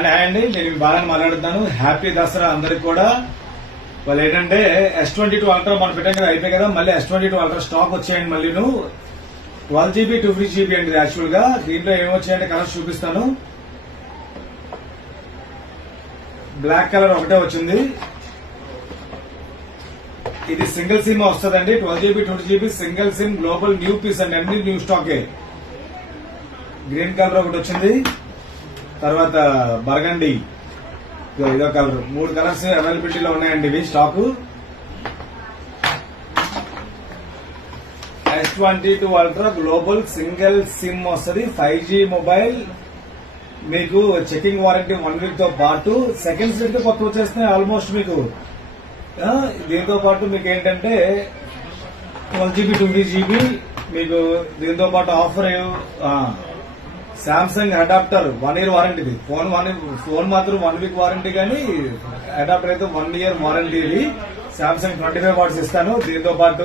అండి నేను బాగా మాట్లాడుతున్నాను. హ్యాపీ దసరా అందరికి కూడా. వాళ్ళు ఏంటంటే S22 అల్ట్రా మనం పెట్టాం కదా, అయిపోయి కదా, మళ్ళీ S22 అల్ట్రా స్టాక్ వచ్చాయండి. మళ్ళీ 12GB 2GB అండి. యాక్చువల్ గా దీంట్లో ఏమొచ్చాయంటే కలర్స్ చూపిస్తాను. బ్లాక్ కలర్ ఒకటే వచ్చింది. ఇది సింగిల్ సిమ్ వస్తుందండి. 12GB 2GB single sim global new piece అండి. అన్ని న్యూ స్టాకే. గ్రీన్ కలర్ ఒకటి వచ్చింది. తర్వాత బర్గండి ఇదో కలర్. 3 కలర్స్ అవైలబిలిటీలో ఉన్నాయండి. ఇవి stock. S22 ultra global single SIM వస్తుంది. 5G mobile. మీకు చెకింగ్ వారంటీ 1 వీక్ తో పాటు సెకండ్స్ అయితే కొత్త వచ్చేస్తున్నాయి ఆల్మోస్ట్ మీకు. దీంతో పాటు మీకు ఏంటంటే 12GB 2GB మీకు దీంతో పాటు offer Samsung adapter 1 year warranty. Phone మాత్రం 1 week వారంటీ, కానీ అడాప్టర్ అయితే 1 year వారంటీ. ఇది సామ్సంగ్ 25 watts ఇస్తాను. దీంతో పాటు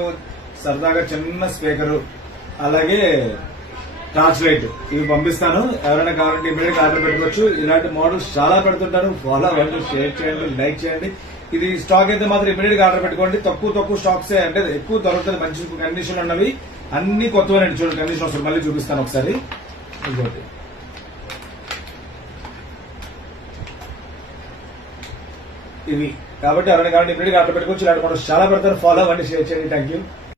సరదాగా చిన్న స్పీకర్, అలాగే టార్చ్ లైట్ ఇవి పంపిస్తాను. ఎవరైనా కావాలంటే ఇమీడియట్ ఆర్డర్ పెట్టుకోవచ్చు. ఇలాంటి మోడల్స్ చాలా పెడుతుంటాను. ఫాలో అవ్వండి, షేర్ చేయండి, లైక్ చేయండి. ఇది స్టాక్ అయితే మాత్రం ఇమీడియట్ ఆర్డర్ పెట్టుకోండి. తక్కువ స్టాక్స్ అంటే ఎక్కువ దొరుకుతుంది. మంచి కండిషన్ ఉన్నవి అన్ని కొత్తవేనండి. చూడండి కండిషన్ వస్తుంది. మళ్ళీ చూపిస్తాను ఒకసారి. ఇవి కాబట్టి ఎవరైనా కావాలంటే ఇమీడియట్ ఆర్డర్ పెట్టుకోవచ్చు. ఇలాంటి మోడల్స్ చాలా పెడతారు. ఫాలో అవ్వండి, షేర్ చేయండి. Thank you.